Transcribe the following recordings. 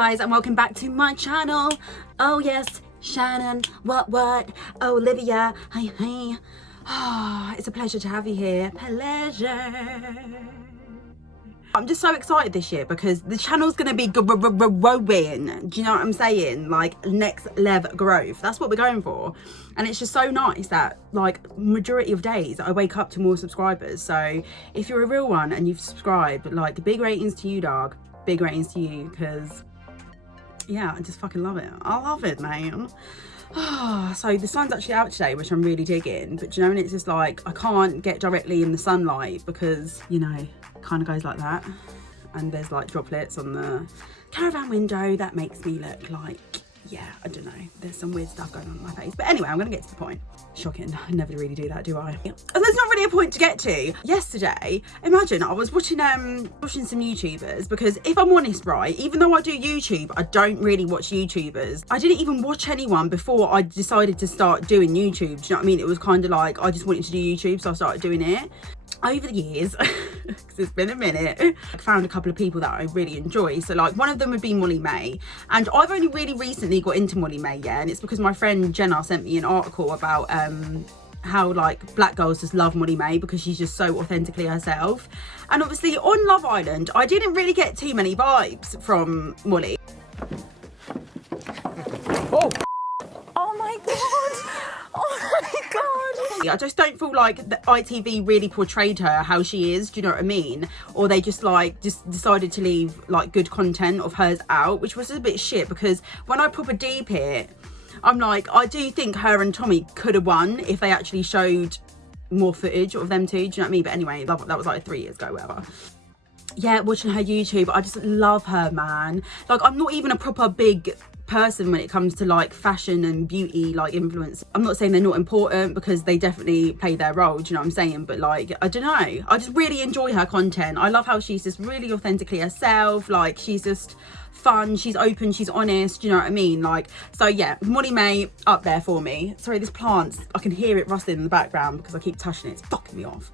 guys, and welcome back to my channel. Oh yes, Shannon, what, Oliviaa, hi. Oh, it's a pleasure to have you here, pleasure. I'm just so excited this year because the channel's gonna be growing. Do you know what I'm saying? Like next level growth. That's what we're going for. And it's just so nice that like majority of days I wake up to more subscribers. So if you're a real one and you've subscribed, like big ratings to you, dog. Big ratings to you, because yeah, I just fucking love it. I love it, man. So the sun's actually out today, which I'm really digging, but you know, and it's just like I can't get directly in the sunlight because, you know, it kind of goes like that, and there's like droplets on the caravan window that makes me look like, yeah, I don't know, there's some weird stuff going on in my face. But anyway, I'm gonna get to the point. Shocking, I never really do that, do I? And there's not really a point to get to. Yesterday, imagine I was watching some YouTubers, because if I'm honest, right, even though I do YouTube, I don't really watch YouTubers. I didn't even watch anyone before I decided to start doing YouTube. Do you know what I mean? It was kind of like I just wanted to do YouTube, so I started doing it. Over the years, because it's been a minute, I found a couple of people that I really enjoy. So like one of them would be Molly May, and I've only really recently got into Molly May, yeah, and it's because my friend Jenna sent me an article about how like black girls just love Molly May because she's just so authentically herself. And obviously on Love Island, I didn't really get too many vibes from Molly. Oh my god. Oh my god. I just don't feel like the ITV really portrayed her how she is, do you know what I mean? Or they just decided to leave like good content of hers out, which was a bit shit, because when I proper deep it, I'm like, I do think her and Tommy could have won if they actually showed more footage of them two, do you know what I mean? But anyway, that was like 3 years ago, whatever. Yeah, watching her YouTube, I just love her, man. Like, I'm not even a proper big person when it comes to like fashion and beauty like influence. I'm not saying they're not important, because they definitely play their role, do you know what I'm saying? But like, I don't know, I just really enjoy her content. I love how she's just really authentically herself. Like, she's just fun, she's open, she's honest, do you know what I mean? Like, so yeah, Molly May up there for me. Sorry, this plant, I can hear it rustling in the background because I keep touching it, it's fucking me off.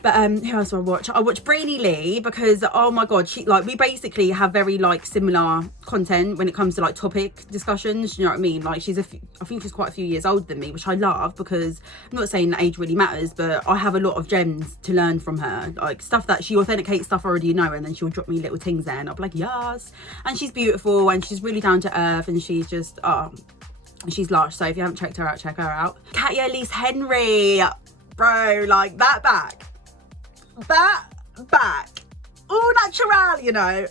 But who else do I watch? I watch Brainy Lee because, oh my god, she, like, we basically have very like similar content when it comes to like topic discussions, you know what I mean? Like, I think she's quite a few years older than me, which I love, because I'm not saying that age really matters, but I have a lot of gems to learn from her, like stuff that she authenticates stuff I already know, and then she'll drop me little things there and I'll be like, yes. And she's beautiful and she's really down to earth, and she's just she's lush. So if you haven't checked her out, check her out. Katia Elise Henry, bro, like that back, all natural, you know,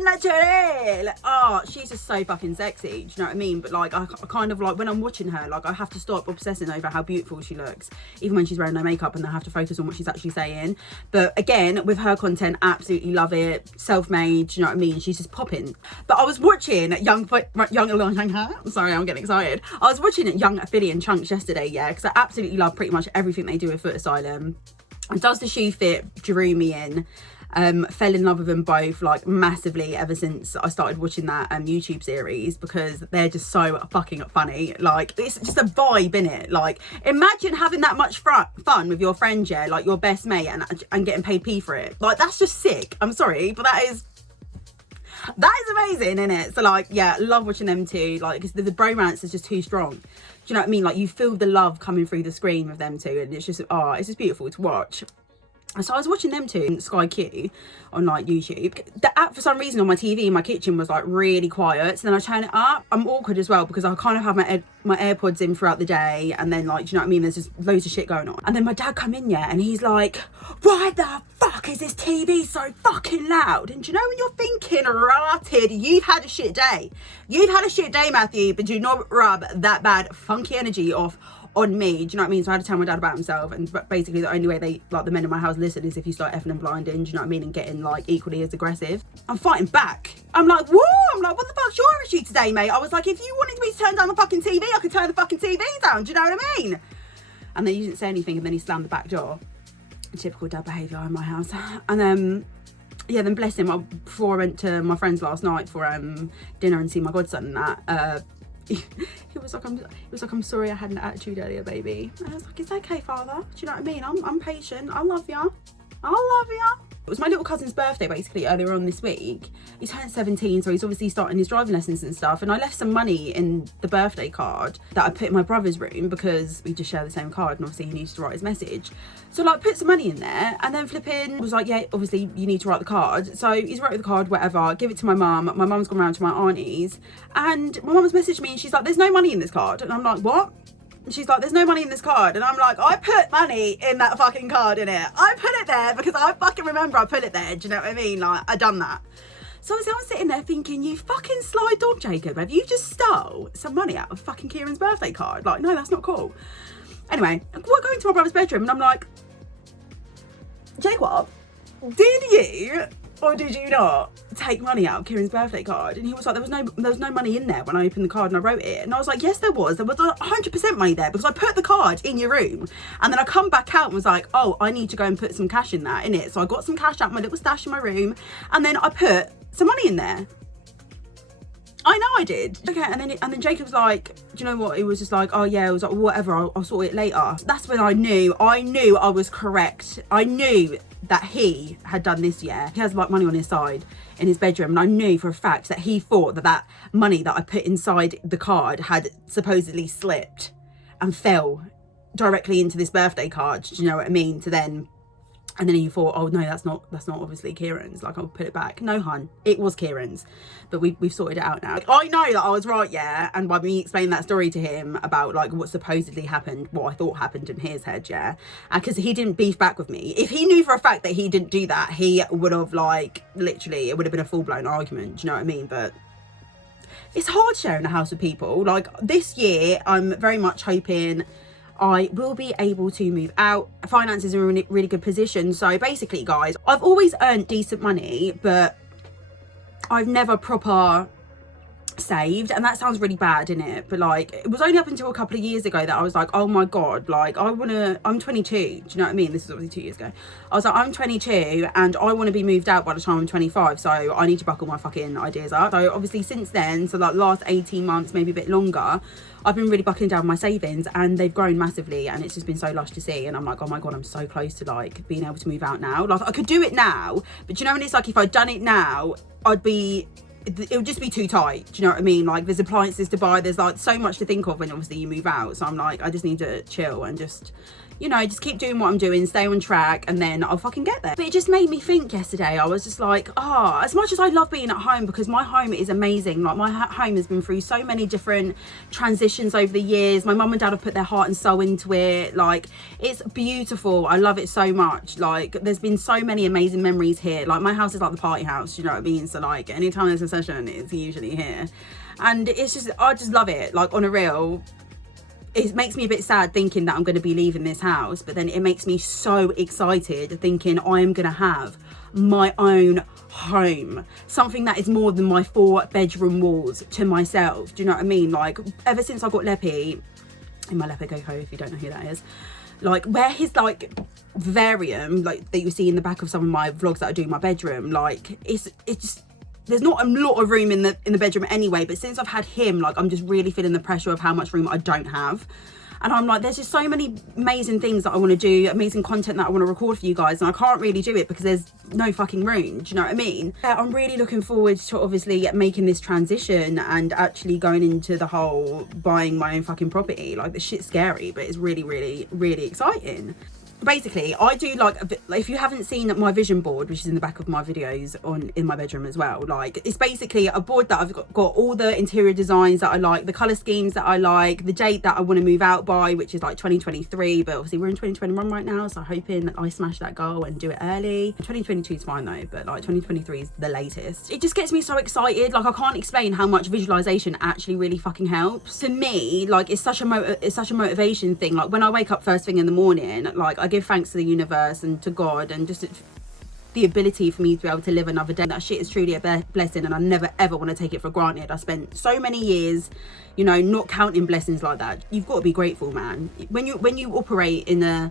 natural. Oh, she's just so fucking sexy, do you know what I mean? But like, I kind of like, when I'm watching her, like I have to stop obsessing over how beautiful she looks, even when she's wearing no makeup, and I have to focus on what she's actually saying. But again, with her content, absolutely love it. Self-made, do you know what I mean? She's just popping. But I was watching sorry, I'm getting excited. I was watching Young Philly and Chunks yesterday, yeah, because I absolutely love pretty much everything they do with Foot Asylum. And Does the Shoe Fit drew me in. Fell in love with them both like massively ever since I started watching that YouTube series, because they're just so fucking funny. Like, it's just a vibe, innit? Like, imagine having that much fun with your friend, yeah, like your best mate, and getting paid P for it. Like, that's just sick. I'm sorry, but that is amazing, innit? So like, yeah, love watching them too, like, because the bromance is just too strong. Do you know what I mean? Like, you feel the love coming through the screen with them two, and it's just, oh, it's just beautiful to watch. So I was watching them two, Sky Q, on like YouTube. The app, for some reason, on my TV in my kitchen was like really quiet. So then I turn it up. I'm awkward as well, because I kind of have my AirPods in throughout the day, and then like, do you know what I mean? There's just loads of shit going on. And then my dad come in, yeah, and he's like, why the fuck is this TV so fucking loud? And do you know when you're thinking, rotted, you've had a shit day. You've had a shit day, Matthew, but do not rub that bad funky energy off on me, do you know what I mean? So I had to tell my dad about himself, and basically the only way they, like, the men in my house listen is if you start effing and blinding, do you know what I mean, and getting like equally as aggressive. I'm fighting back. I'm like, whoa, I'm like, what the fuck's your issue today, mate? I was like, if you wanted me to turn down the fucking TV, I could turn the fucking TV down, do you know what I mean? And then he didn't say anything, and then he slammed the back door. Typical dad behaviour in my house. And then yeah, then bless him, before I went to my friends last night for dinner and see my godson and that, he was like, I'm sorry I had an attitude earlier, baby. And I was like, it's okay, father. Do you know what I mean? I'm patient. I love ya. It was my little cousin's birthday basically earlier on this week. He turned 17, so he's obviously starting his driving lessons and stuff, and I left some money in the birthday card that I put in my brother's room because we just share the same card and obviously he needs to write his message. So like put some money in there, and then flipping was like, yeah, obviously you need to write the card. So he's wrote the card, whatever, give it to my mum. My mum's gone round to my auntie's, and my mum's messaged me and she's like, there's no money in this card. And I'm like, what? And she's like, there's no money in this card. And I'm like, I put money in that fucking card, in it. I put it there because I fucking remember I put it there. Do you know what I mean? Like, I done that. So I'm sitting there thinking, you fucking sly dog, Jacob. Have you just stole some money out of fucking Kieran's birthday card? Like, no, that's not cool. Anyway, we're going to my brother's bedroom and I'm like, Jacob, did you or did you not take money out of Kieran's birthday card? And he was like, there was no money in there when I opened the card and I wrote it. And I was like, yes, there was 100% money there because I put the card in your room, and then I come back out and was like, oh, I need to go and put some cash in that, innit? So I got some cash out of my little stash in my room, and then I put some money in there. I know I did. Okay, and then Jacob's like, do you know what? It was just like, oh yeah, it was like, whatever, I'll sort it later. That's when I knew I was correct. I knew that he had done this, yeah. He has like money on his side in his bedroom, and I knew for a fact that he thought that money that I put inside the card had supposedly slipped and fell directly into this birthday card. Do you know what I mean? And then he thought, oh no, that's not obviously Kieran's. Like, I'll put it back. No, hun, it was Kieran's. But we've sorted it out now. Like, I know that I was right, yeah. And by me explaining that story to him about like what supposedly happened, what I thought happened in his head, yeah. Because he didn't beef back with me. If he knew for a fact that he didn't do that, he would have like, literally, it would have been a full-blown argument. Do you know what I mean? But it's hard sharing a house with people. Like this year, I'm very much hoping I will be able to move out. Finances are in a really good position. So basically, guys, I've always earned decent money, but I've never proper saved, and that sounds really bad, innit? But like, it was only up until a couple of years ago that I was like, oh my god, like I'm 22, do you know what I mean? This is obviously 2 years ago. I was like, I'm 22 and I want to be moved out by the time I'm 25, so I need to buckle my fucking ideas up. So obviously since then, so like last 18 months, maybe a bit longer, I've been really buckling down my savings, and they've grown massively, and it's just been so lush to see. And I'm like, oh my god, I'm so close to like being able to move out now. Like I could do it now, but you know when it's like, if I'd done it now, it would just be too tight. Do you know what I mean? Like there's appliances to buy, there's like so much to think of when obviously you move out. So I'm like, I just need to chill and just, you know, just keep doing what I'm doing, stay on track, and then I'll fucking get there. But it just made me think yesterday. I was just like, as much as I love being at home, because my home is amazing. Like my home has been through so many different transitions over the years. My mum and dad have put their heart and soul into it. Like it's beautiful. I love it so much. Like there's been so many amazing memories here. Like my house is like the party house, you know what I mean? So like anytime there's a session, it's usually here. And it's just, I just love it. Like on a real, it makes me a bit sad thinking that I'm going to be leaving this house, but then it makes me so excited thinking I am going to have my own home, something that is more than my 4-bedroom walls to myself. Do you know what I mean? Like ever since I got Leppy, in my Leppy Coco, if you don't know who that is, like where his like vivarium, like that you see in the back of some of my vlogs that I do in my bedroom, like it's just, there's not a lot of room in the bedroom anyway, but since I've had him, like I'm just really feeling the pressure of how much room I don't have. And I'm like, there's just so many amazing things that I want to do, amazing content that I want to record for you guys, and I can't really do it because there's no fucking room. Do you know what I mean? I'm really looking forward to obviously making this transition and actually going into the whole buying my own fucking property. Like this shit's scary, but it's really, really, really exciting. Basically, I do like, if you haven't seen my vision board, which is in the back of my videos in my bedroom as well, like it's basically a board that I've got all the interior designs that I like, the color schemes that I like, the date that I want to move out by, which is like 2023, but obviously we're in 2021 right now, so hoping that I smash that goal and do it early. 2022 is fine though, but like 2023 is the latest. It just gets me so excited. Like I can't explain how much visualization actually really fucking helps. To me, like it's such a motivation thing. Like when I wake up first thing in the morning, like I give thanks to the universe and to God, and just the ability for me to be able to live another day. That shit is truly a blessing, and I never ever want to take it for granted. I spent so many years, you know, not counting blessings like that. You've got to be grateful, man. When you operate in a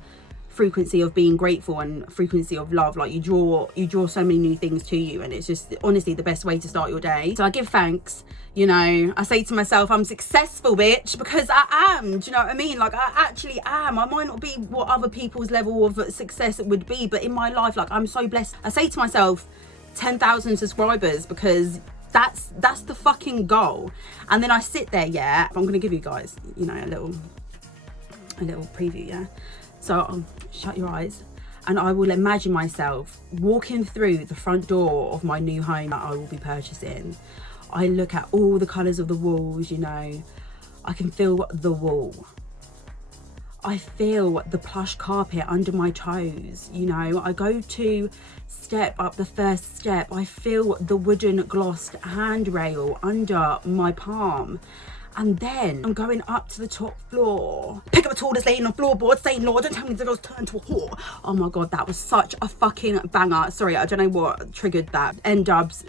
frequency of being grateful and frequency of love. Like you draw so many new things to you, and it's just honestly the best way to start your day. So I give thanks, you know. I say to myself, I'm successful, bitch, because I am. Do you know what I mean? Like I actually am. I might not be what other people's level of success would be, but in my life, like I'm so blessed. I say to myself 10,000 subscribers, because that's the fucking goal. And then I sit there, yeah, I'm gonna give you guys, you know, a little preview, yeah. So shut your eyes and I will imagine myself walking through the front door of my new home that I will be purchasing. I look at all the colours of the walls, you know, I can feel the wall. I feel the plush carpet under my toes, you know. I go to step up the first step, I feel the wooden glossed handrail under my palm. And then I'm going up to the top floor, pick up a tool that's laying on floorboard, saying, Lord, don't tell me to turn to a whore. Oh my God, that was such a fucking banger. Sorry, I don't know what triggered that. N-dubz,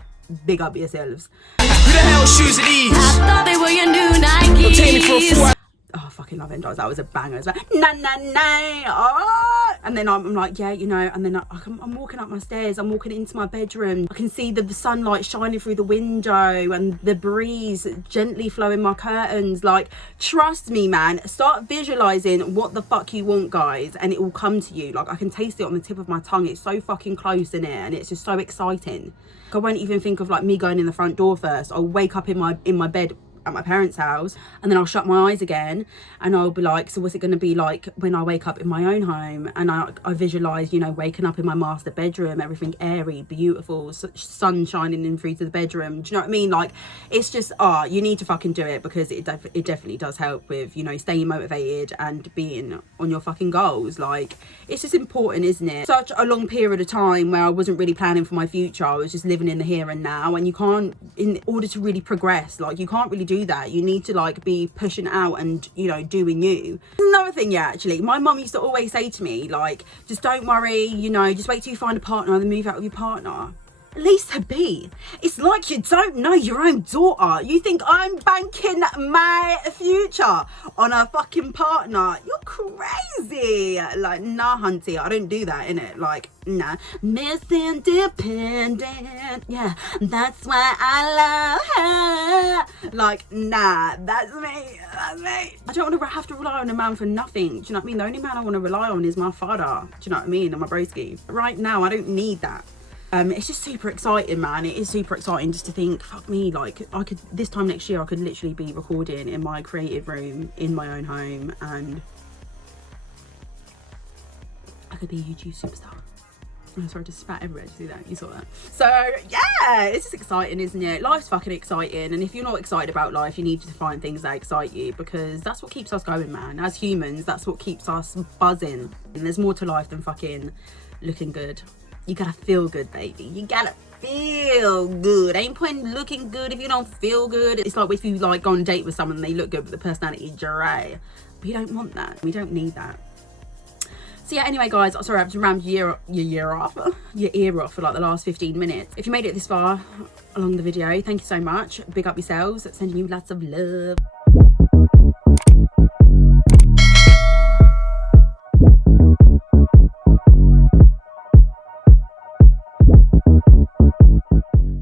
big up yourselves. Who the hell shoes are these? I thought they were your new Nikes. Oh, I fucking love n-dubz. That was a banger. It's like, na na na. Oh. And then I'm like, yeah, you know, and then I'm walking up my stairs. I'm walking into my bedroom. I can see the sunlight shining through the window and the breeze gently flowing my curtains. Like, trust me, man. Start visualizing what the fuck you want, guys, and it will come to you. Like, I can taste it on the tip of my tongue. It's so fucking close in it, and it's just so exciting. I won't even think of like me going in the front door first. I'll wake up in my bed at my parents' house, and then I'll shut my eyes again and I'll be like, so what's it going to be like when I wake up in my own home? And I visualize, you know, waking up in my master bedroom, everything airy, beautiful, sun shining in through to the bedroom. Do you know what I mean? Like, it's just, you need to fucking do it, because it definitely does help with, you know, staying motivated and being on your fucking goals. Like, it's just important, isn't it? Such a long period of time where I wasn't really planning for my future. I was just living in the here and now, and you can't, in order to really progress, like, you can't really do that. You need to like be pushing out and, you know, doing you. Another thing, yeah, actually, my mum used to always say to me, like, just don't worry, you know, just wait till you find a partner and then move out with your partner. Lisa B, it's like you don't know your own daughter. You think I'm banking my future on a fucking partner? You're crazy. Like, nah, hunty, I don't do that, innit? Like, nah. Miss Independent, yeah, that's why I love her. Like, nah, that's me. I don't want to have to rely on a man for nothing. Do you know what I mean? The only man I want to rely on is my father. Do you know what I mean? And my broski. Right now, I don't need that. It's just super exciting, man. It is super exciting just to think, fuck me, like, I could, this time next year, I could literally be recording in my creative room in my own home, and I could be a YouTube superstar. I'm sorry to spat everywhere. Did you see that? You saw that? So yeah, it's just exciting, isn't it? Life's fucking exciting, and if you're not excited about life, you need to find things that excite you, because that's what keeps us going, man. As humans, that's what keeps us buzzing. And there's more to life than fucking looking good. You gotta feel good, baby. You gotta feel good. Ain't point looking good if you don't feel good. It's like if you like go on a date with someone and they look good but the personality is dry. We don't want that. We don't need that. So yeah, anyway, guys, sorry, I've just rammed your ear off for like the last 15 minutes. If you made it this far along the video, thank you so much. Big up yourselves. Sending you lots of love.